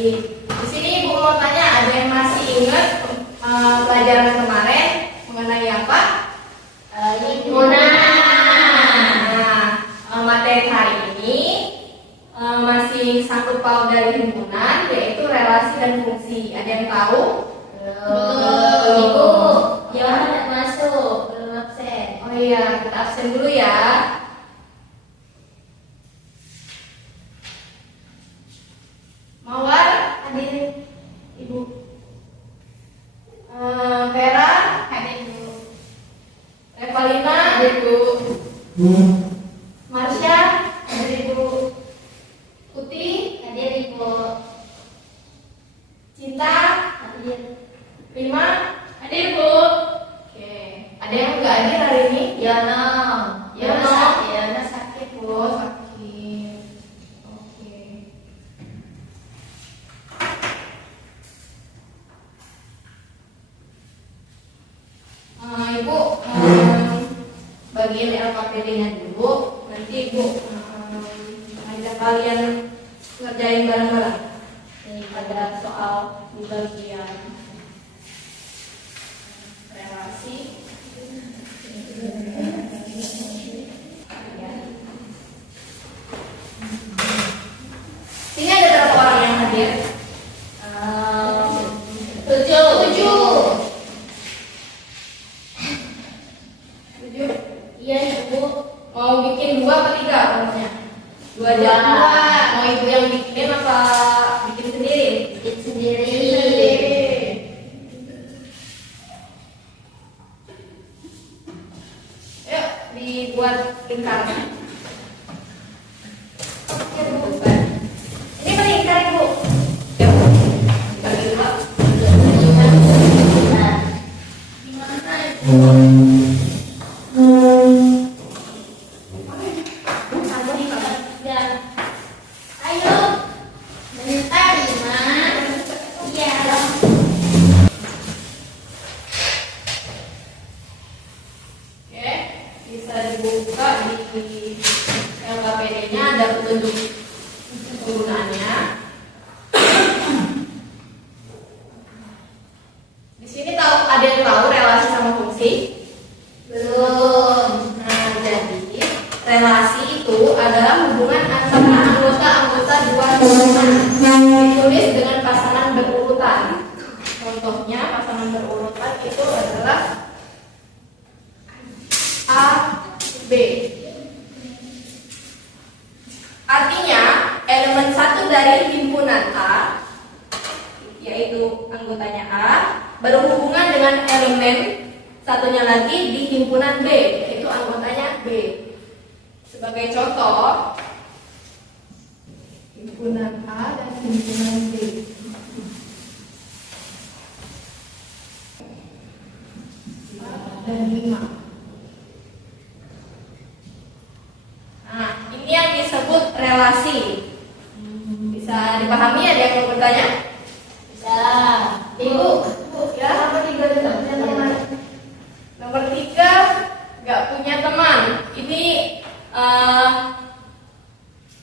Di sini Ibu mau tanya, ada yang masih ingat pelajaran kemarin mengenai apa? Himpunan. Nah, materi hari ini masih sangkut paut dari himpunan, yaitu relasi dan fungsi. Ada yang tahu? Belum. Ibu, Johan tidak masuk, belum absen. Oh iya, kita absen dulu ya. Mawar, hadir. Ibu. Vera, hadir Bu. Evalina, hadir Bu. Marsha, hadir Bu. Uti, Hadir Ibu. Cinta, Hadir. Prima, hadir Bu. Oke, ada yang nggak hadir hari ini? Yono. Yono. Yono sakit Bu. Oh, sakit. Oke. Ibu bagian LKPD-nya dulu. Nanti Ibu ajak kalian ngerjain bareng-bareng. Ini ada soal di bagian relasi. Sini ada berapa orang yang hadir? 7. 7. Iya Ibu. Mau bikin 2 atau 3 kelompoknya? 2 aja. Dua. Mau ibu yang bikinin apa bikin sendiri? Bikin sendiri. Yuk dibuat lingkaran. Oke Bu. Ini melingkar Bu. Yuk. Bagi 2. Nah, Gimana Ibu? Satu di bawah. tiga. Ayo. Bentar, Lima. Iya. Oke, bisa dibuka di LKPD-nya, ada petunjuk penggunaannya. Di sini ada yang tahu relasi sama fungsi? Belum. Nah, jadi relasi itu adalah hubungan antara anggota-anggota dua hubungan ditulis dengan pasangan berurutan. Contohnya pasangan berurutan itu adalah A, B. Artinya elemen satu dari himpunan A, yaitu anggotanya A, berhubungan dengan elemen satunya lagi di himpunan B, yaitu anggotanya B. Sebagai contoh, himpunan A dan himpunan B. Dan 5. Nah, ini yang disebut relasi. Bisa dipahami, ada yang mau bertanya? Bisa. Ibu, ya, nomor 3 tidak punya teman. Nomor 3 nggak punya teman. Ini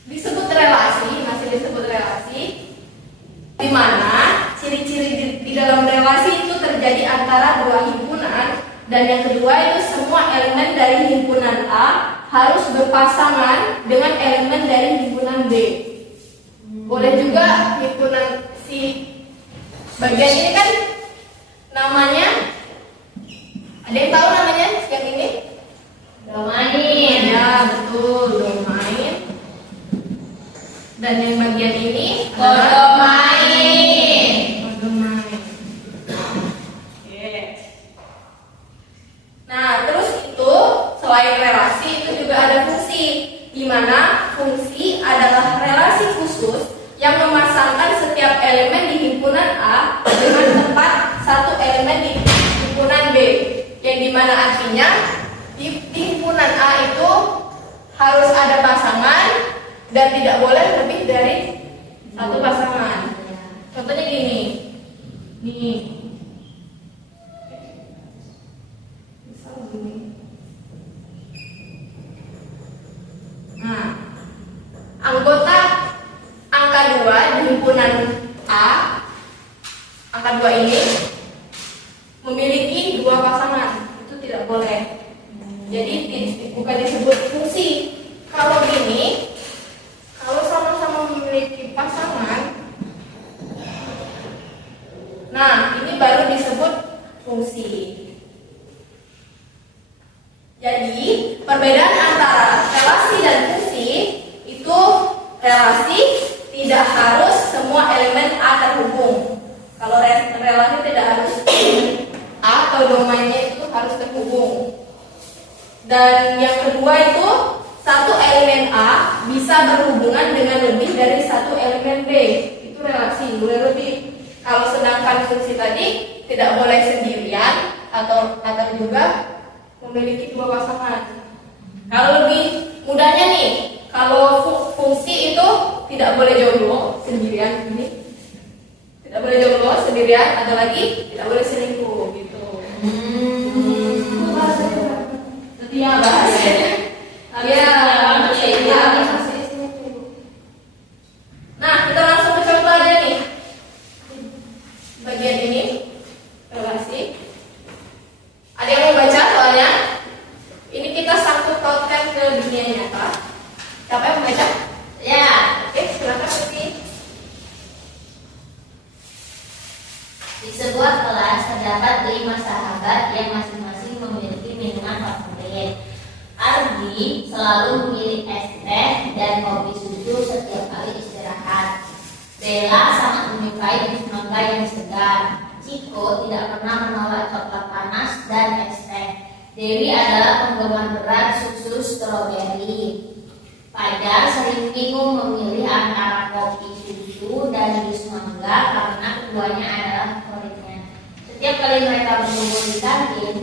disebut relasi, masih disebut relasi. Di mana ciri-ciri di dalam relasi itu terjadi antara dua himpunan, dan yang kedua itu semua elemen dari himpunan A harus berpasangan dengan elemen dari himpunan B. Boleh juga himpunan si bagian ini kan namanya, ada yang tahu namanya yang ini? Domain. Ya, betul, domain. Dan yang bagian ini Kodomain. Kodomain. Oke. Nah, terus itu selain relasi itu juga ada fungsi, di mana fungsi adalah relasi khusus yang memasangkan setiap elemen di himpunan A dengan tempat satu elemen di himpunan B, yang dimana artinya di himpunan A itu harus ada pasangan dan tidak boleh lebih dari satu pasangan. Contohnya gini, nih, misal gini. Nah, anggota angka 2 di himpunan A dua ini memiliki dua pasangan, itu tidak boleh. Jadi bukan disebut fungsi. Kalau gini, kalau sama-sama memiliki pasangan, nah ini baru disebut fungsi. Jadi perbedaan antara relasi dan fungsi itu, relasi tidak harus semua elemen A terhubung. Kalau relasi tidak harus A atau domainnya itu harus terhubung. Dan yang kedua itu, satu elemen A bisa berhubungan dengan lebih dari satu elemen B. Itu relasi, boleh lebih. Kalau sedangkan fungsi tadi tidak boleh sendirian atau juga memiliki dua pasangan. Kalau lebih mudahnya nih, kalau fungsi itu tidak boleh jomblo sendirian ini, tidak boleh jomblo sendirian, ada lagi tidak boleh selingkuh gitu. Iya, bahasanya. Nah, kita langsung ke contoh aja nih. Bagian ini relasi. Ada yang mau baca soalnya? Ini kita sangkut pautkan ke dunia nyata. Siapa yang mau baca? Ya. Oke, silakan Siti. Di sebuah kelas terdapat 5 sahabat yang masing-masing memiliki minuman favorit. Ardi selalu memilih es teh dan kopi susu setiap kali istirahat. Bella sangat menyukai jus mangga yang segar. Ciko tidak pernah menolak coklat panas dan es teh. Dewi adalah penggemar berat susu stroberi. Fajar sering bingung memilih antara kopi susu dan jus mangga karena keduanya adalah favoritnya. Setiap kali mereka berkumpul di kantin,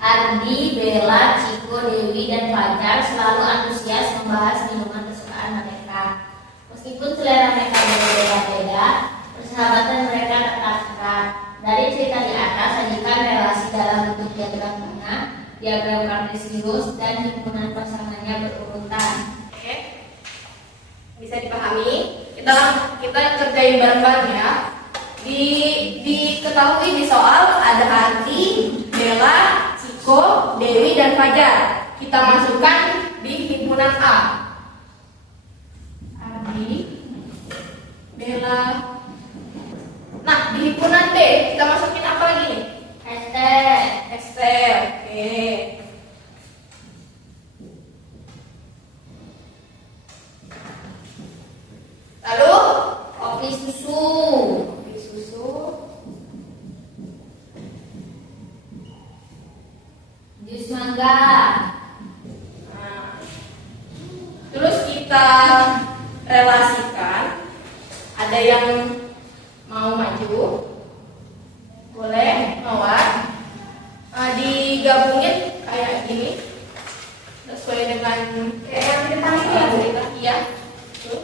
Ardi, Bella, Ciko, Dewi, dan Fajar selalu antusias membahas minuman kesukaan mereka. Meskipun selera mereka berbeda-beda, persahabatan mereka tetap erat. Dari cerita di atas, sajikan relasi dalam bentuk diagram tengah, diagram kartesius, dan himpunan pasangannya berurutan. Oke, bisa dipahami. Kita kerjain bareng-bareng ya. Diketahui di soal ada Ardi, Bella, Ciko, Dewi, dan Fajar. Kita masukkan di himpunan A. Ardi, Bella. Nah, di himpunan B kita masukin apa lagi nih? Esther. Oke. Lalu Kopi susu, jus mangga. Nah, terus kita relasikan. Ada yang mau maju, boleh mawar. Digabungin kayak gini, sesuai dengan kayak yang di depan ini ya. Iya. Tuh.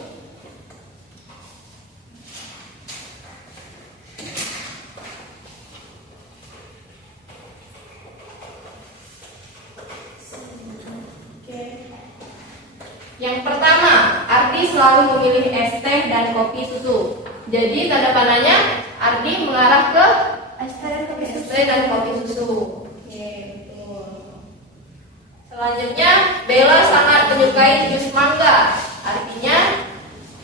Yang pertama, Ardi selalu memilih es teh dan kopi susu. Jadi tanda panahnya Ardi mengarah ke es teh dan kopi susu. Oke, betul. Selanjutnya, Bella sangat menyukai jus mangga. Artinya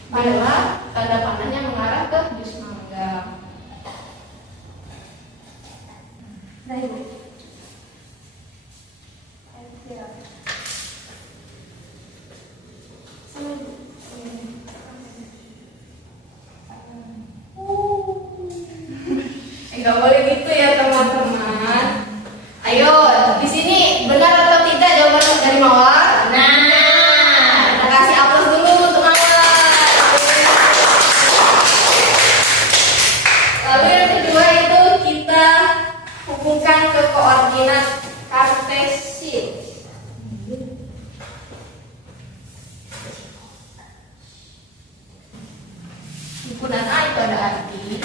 Bella tanda panahnya mengarah ke jus mangga. Nah, Ibu. Enggak boleh gitu ya teman-teman. Ayo, di sini benar atau tidak jawaban dari Mawar? Nah, Kita kasih aplaus dulu untuk Mawar. Lalu yang kedua itu kita hubungkan ke koordinat kartesius. Himpunan A itu ada Ardi,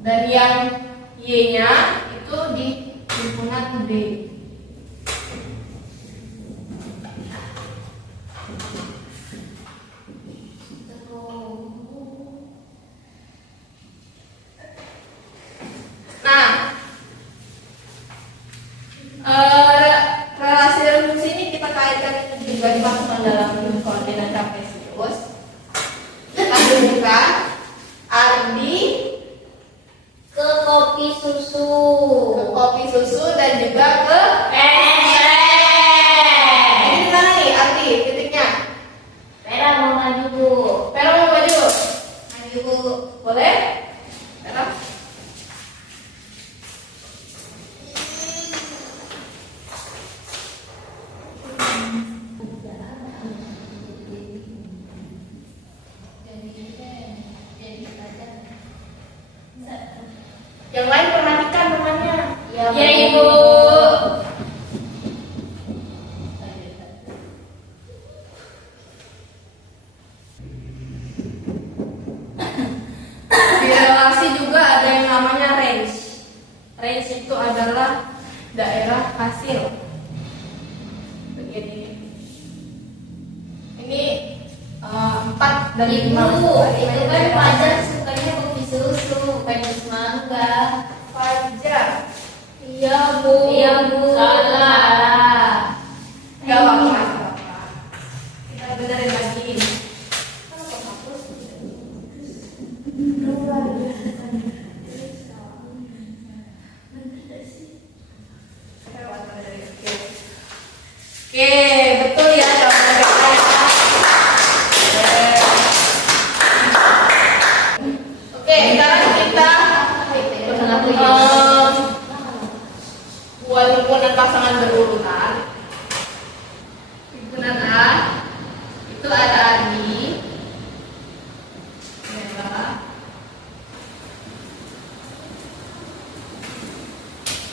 dan yang Y-nya itu di himpunan B. kopi susu. Ke kopi susu dan juga ke Es. ini gimana nih arti titiknya? Vera mau maju, Bu. Pero mau maju? Maju, Bu. Boleh? Pero? Yang lain perhatikan temannya. Ya, Ya, Ibu. Di relasi juga ada yang namanya range. Range itu adalah daerah hasil. Begini. Ini 4 dan Ibu, 5. itu kan Fajar sukanya kopi susu, bukan jus mangga. Fajar. Iya, Bu. Iya, Bu. Salah. Gak apa-apa. Gak apa-apa. Kita benerin lagi. Oke, betul ya jawaban kita ya. Oke, sekarang kita buat himpunan pasangan berurutan. Himpunan A itu ada Adi, Bella,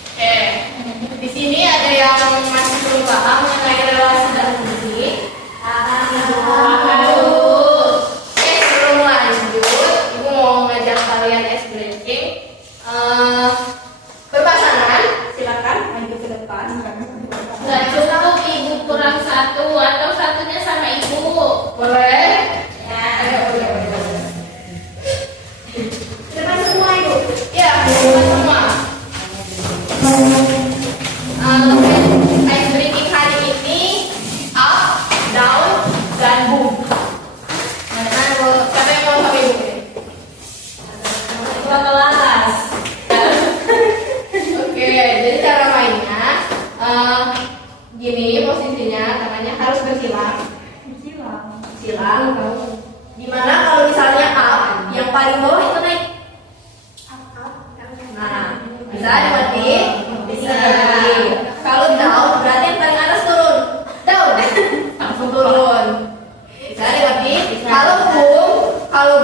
oke. Di sini ada yang masih belum paham mengenai relasi dan fungsi. Terus, sebelum lanjut, Ibu mau ngajak kalian ice breaking. Berpasangan, silakan maju ke depan. Nggak cukup, Ibu kurang satu atau satunya sama Ibu. Boleh? Ya. Ayo, boleh. Depan semua Ibu. Ya, depan semua. Ice breaking hari ini up, down, dan boom. Siapa yang mau sama Ibu? Ketua kelas. Oke, jadi cara mainnya gini posisinya, tangannya harus bersilang. Silang. Gimana kalau misalnya up, yang paling bawah itu naik? Nah, bisa dimatiin? Bisa. Kalau down, berarti yang paling atas turun. Down, langsung turun. Bisa dimatiin? Kalau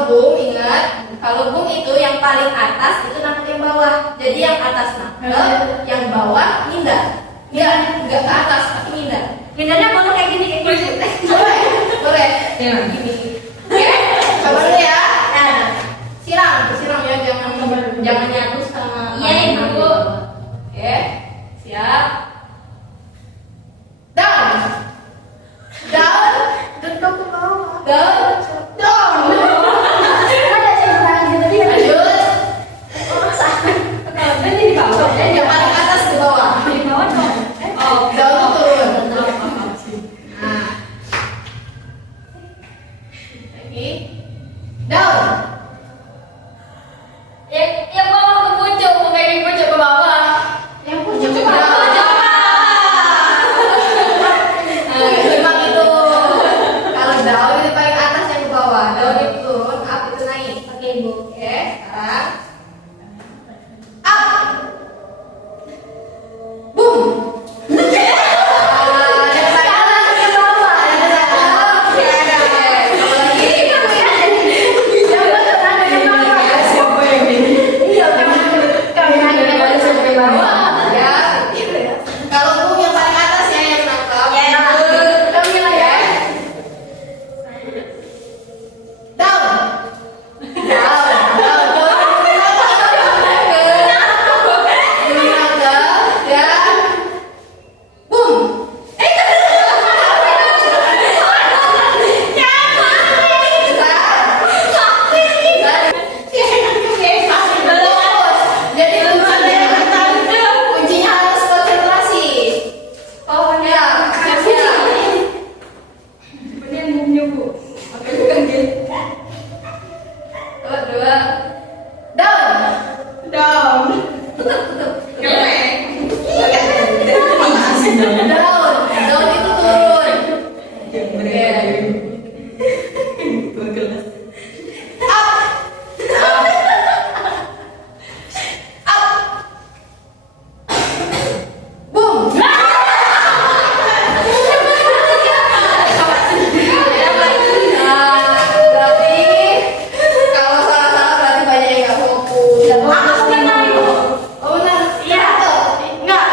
boom, ingat, kalau boom itu yang paling atas itu nangkep yang bawah. Jadi yang atas nangkep, yang bawah ngindar. Enggak ke atas, tapi ngindar. Ngindarnya boleh kayak gini, boleh. Gini. Oke, coba dulu ya. Siram ya, jangan nyatu sama. Iya, Ibu. Oke, siap. Down. Lanjut. Yang paling atas ke bawah. Oh, down tuh turun. Nah. Lagi. Down. Yang bawah Daun itu turun. Oke. Boom. Berarti kalau salah-salah berarti banyak yang nggak fokus. Aku benar itu. Oh benar. Iya. Enggak.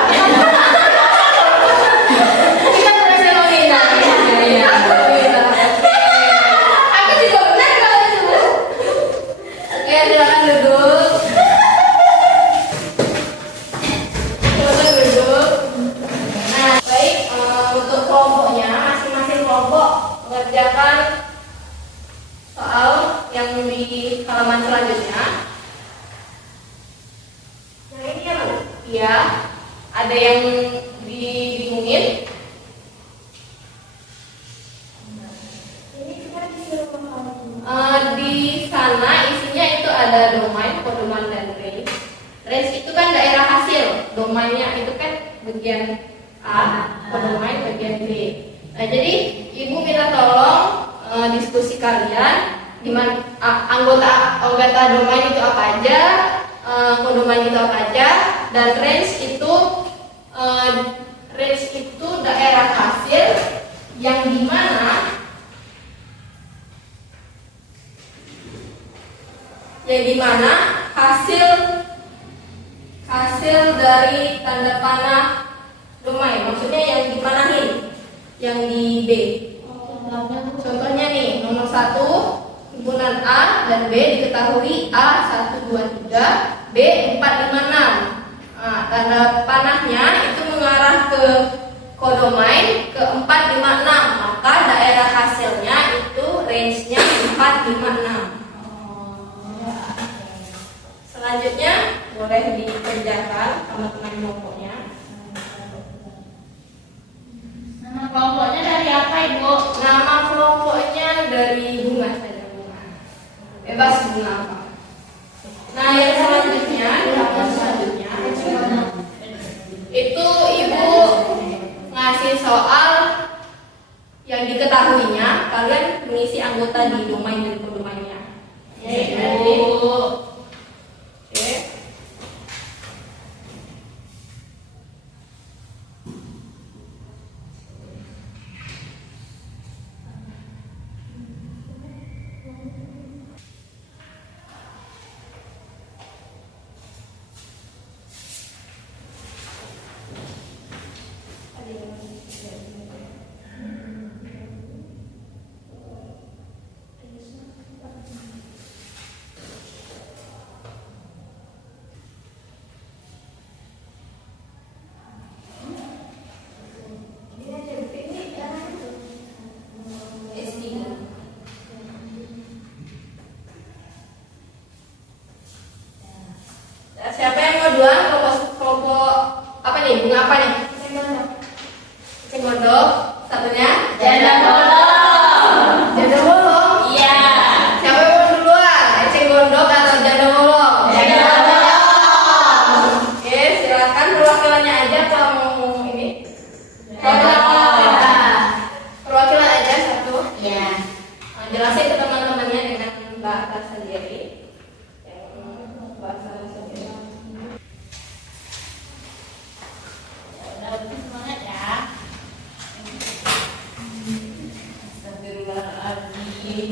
Kita berhasil nominal. Iya. Aku juga benar kalau itu. Oke, silakan duduk. Silakan duduk. Nah, baik. Untuk kelompoknya, masing-masing kelompok mengerjakan soal yang di halaman selanjutnya. Yang ini apa? Iya. Ada yang dibingungin? Di sana isinya itu ada domain, kodomain, dan range. Range itu kan daerah hasil, domainnya itu kan bagian A, kodomain bagian B. Nah, jadi ibu minta tolong diskusi kalian gimana anggota domain itu apa aja, kodomain itu apa aja, dan range itu daerah hasil yang dimana hasil dari tanda panah domain, maksudnya yang dipanahin, yang di B. Contohnya nih, nomor 1 himpunan A dan B diketahui A 1, 2, 3, B 4, 5, 6. Nah, tanda panahnya itu mengarah ke kodomain ke 4, 5, 6. Maka daerah hasilnya itu range-nya 4, 5, 6. Selanjutnya boleh dikerjakan sama teman kelompoknya. Nama kelompoknya dari apa, Ibu? Nama kelompoknya dari bunga saja, bunga. Bebas bunga apa. Nah, yang selanjutnya, itu ibu ngasih soal yang diketahuinya, kalian mengisi anggota di domain dan kodomainnya. Ibu. Oke. Siapa yang mau duluan? Kelompok apa nih? Bunga apa nih? Eceng gondok. Satunya? Janda bolong. Janda bolong. Iya. Siapa yang mau duluan? Eceng gondok atau janda bolong? Janda bolong. Oke, silakan perwakilannya aja kalau mau ini. Janda bolong. Perwakilan aja satu. Iya. Jelasin ke teman-temannya dengan bahasa sendiri. Bahasa sendiri. Semangat ya. Astagfirullahaladzim.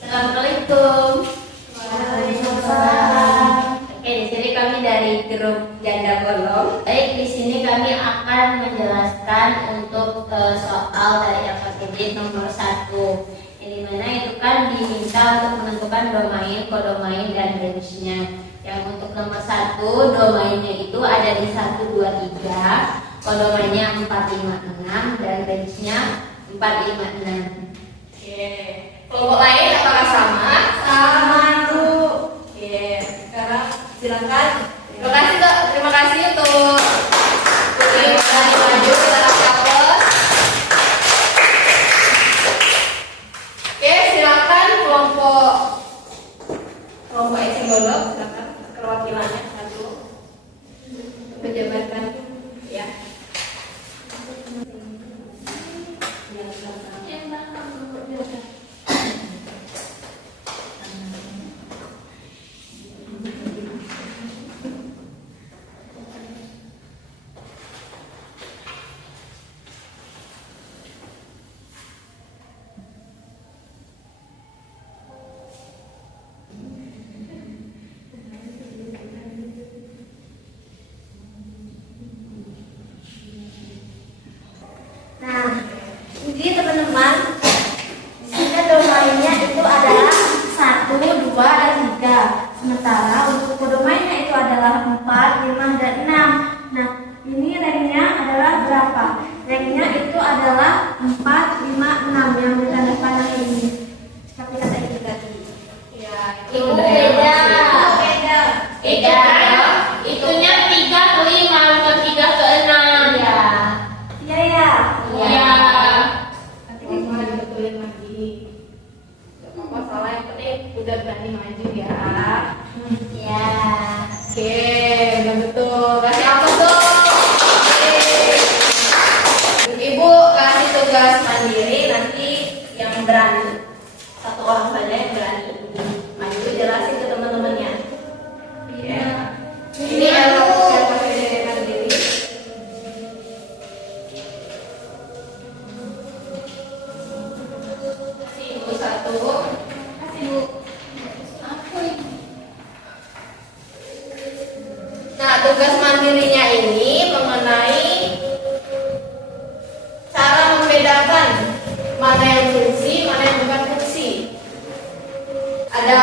Assalamualaikum. Waalaikumsalam. Oke, di sini kami dari grup Janda Bolong. Baik, di sini kami akan menjelaskan untuk soal dari aktivitas nomor 1. Yang dimana itu kan diminta untuk menentukan domain, kodomain, dan range-nya. Yang untuk nomor 1, domainnya itu ada di 1, 2, 3, kodomainnya 4, 5, 6, dan range-nya 4, 5, 6. Oke. Kelompok lain apakah sama? Sama, Bu. Oke. Sekarang silakan. Terima kasih, Kak. Terima kasih untuk Putri Mari Maju secara kapus. Oke, silakan kelompok eceng gondok, silakan. perwakilannya satu menjabarkan ya. Nah, jadi teman-teman, di sini domainnya itu adalah 1, 2, dan 3. Sementara untuk kodomainnya itu adalah 4, 5, dan 6. Nah, ini ranknya adalah berapa? Ranknya itu adalah 4, 5, 6 yang ditanda panah ini. Seperti kata ibu tadi. Ya, Ibu udah beda. beda. Beda. Itunya 3 ke 5, bukan 3 ke 6. Ya. Iya ya. Iya. Nanti mau dibetulin lagi. Gak apa-apa, salah, yang penting udah berani maju ya. Ya. Oke, udah betul. Kasih apa tuh? Ibu kasih tugas mandiri, nanti yang berani, 1 orang saja yang berani maju jelasin ke teman-temannya. Iya. Ini adalah siapa saja yang mandiri. Kasih ibu 1. Kasih ibu. Nah, tugas mandirinya ini mengenai cara membedakan mana yang fungsi, mana yang bukan fungsi. Ada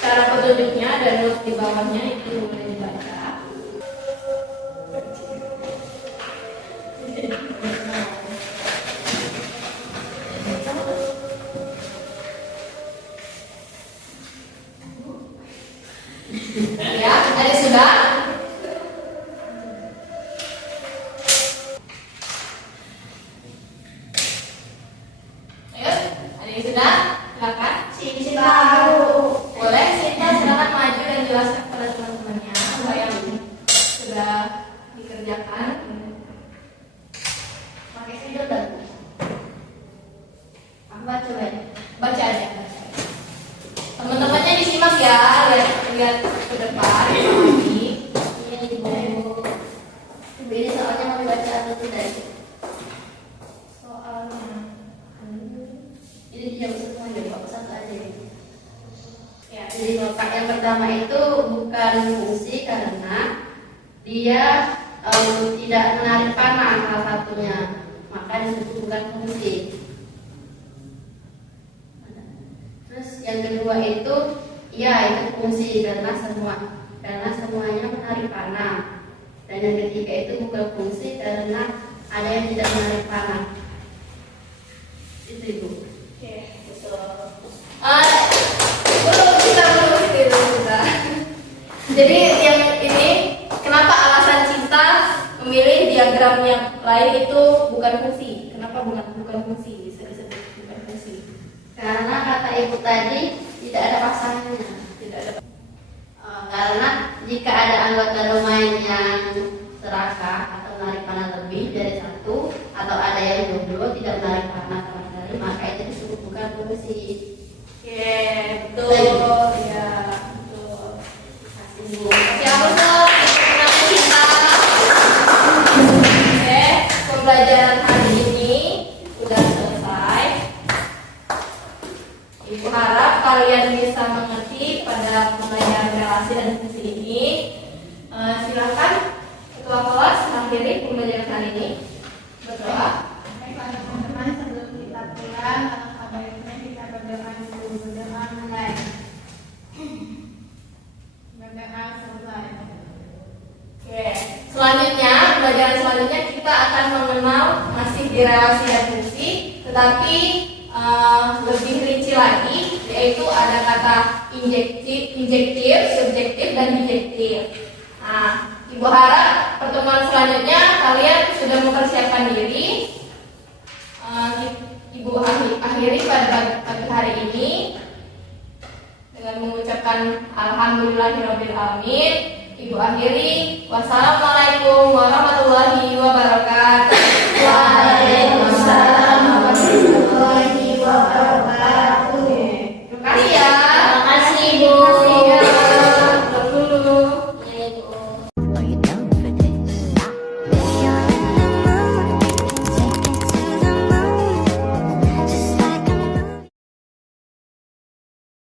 cara petunjuknya dan not di bawahnya itu boleh dibaca. Ya, ada sudah. Ayo, ada yang sudah? Silakan. Sini tahu. Boleh, Sinta silakan maju dan jelaskan kepada teman-temannya apa yang sudah dikerjakan. Pakai sendok dan aku baca ya. Baca aja. Teman-temannya disimak ya, lihat ke depan. Lagi. Iya ibu. Ini soalnya mau dibaca atau tidak? Soalnya. Ini tidak usah semua jadi fokus satu aja. Ya, Jadi notak yang pertama itu bukan fungsi karena dia tidak menarik panah salah satunya, maka disebut bukan fungsi. Terus yang kedua itu ya itu fungsi karena semuanya menarik panah. Dan yang ketiga itu bukan fungsi karena ada yang tidak menarik panah. Itu ibu. oke, betul. Belum kita. Jadi yang ini kenapa alasan Cinta memilih diagram yang lain itu bukan fungsi? Kenapa bukan fungsi? Bisa disebut bukan fungsi. Karena kata ibu tadi tidak ada pasangannya. Tidak ada. Karena jika ada anggota domain yang serakah atau menarik panah lebih dari 1 atau ada yang jomblo tidak menarik panah sama sekali, maka itu disebut bukan fungsi. Oke, betul. Ya, betul. Kasih ibu. Siapa tuh? Kenapa Cinta? Oke, pembelajaran hari ini sudah selesai. Ibu harap kalian bisa mengerti pada pembelajaran relasi dan fungsi ini. Silakan ketua kelas mengakhiri pembelajaran hari ini. Berdoa. Baiklah teman-teman, sebelum kita pulang, alangkah baiknya kita berdoa dulu, berdoa mulai. Berdoa selesai. Oke, selanjutnya pembelajaran selanjutnya kita akan mengenal masih di relasi dan fungsi, tetapi lebih rinci lagi, yaitu ada kata injektif, subjektif, dan bijektif. Nah, Ibu harap pertemuan selanjutnya kalian sudah mempersiapkan diri. Ibu akhiri pada pagi hari ini dengan mengucapkan mengucapkan alhamdulillahirabbil alamin. Ibu akhiri, wassalamualaikum warahmatullahi wabarakatuh.